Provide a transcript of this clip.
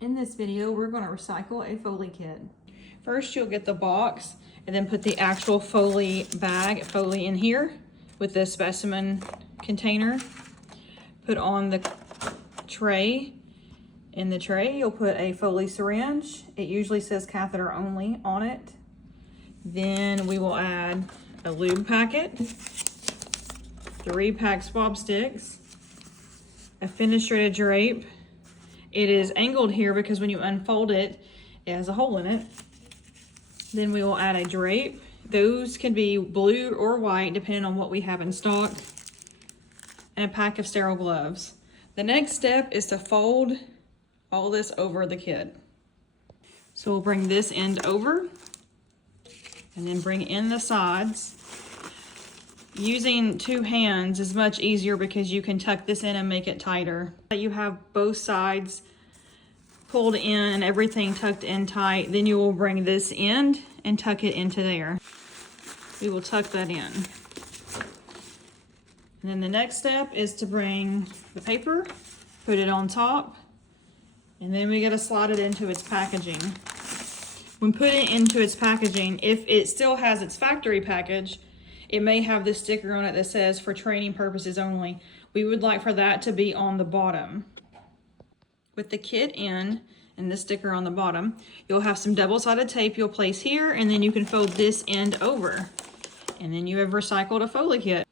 In this video, we're going to recycle a Foley kit. First, you'll get the box and then put the actual Foley bag, Foley in here with the specimen container. Put on the tray. In the tray, you'll put a Foley syringe. It usually says catheter only on it. Then we will add a lube packet, 3-pack swab sticks, a fenestrated drape. It is angled here because when you unfold it, it has a hole in it. Then we will add a drape. Those can be blue or white depending on what we have in stock. And a pack of sterile gloves. The next step is to fold all this over the kit. So we'll bring this end over and then bring in the sides. Using 2 hands is much easier because you can tuck this in and make it tighter. You have both sides pulled in and everything tucked in tight. Then you will bring this end and tuck it into there. We will tuck that in. And then the next step is to bring the paper, put it on top, and then we gotta slide it into its packaging. When putting it into its packaging, if it still has its factory package, it may have this sticker on it that says for training purposes only. We would like for that to be on the bottom. With the kit in and this sticker on the bottom, you'll have some double-sided tape you'll place here, and then you can fold this end over. And then you have recycled a Foley kit.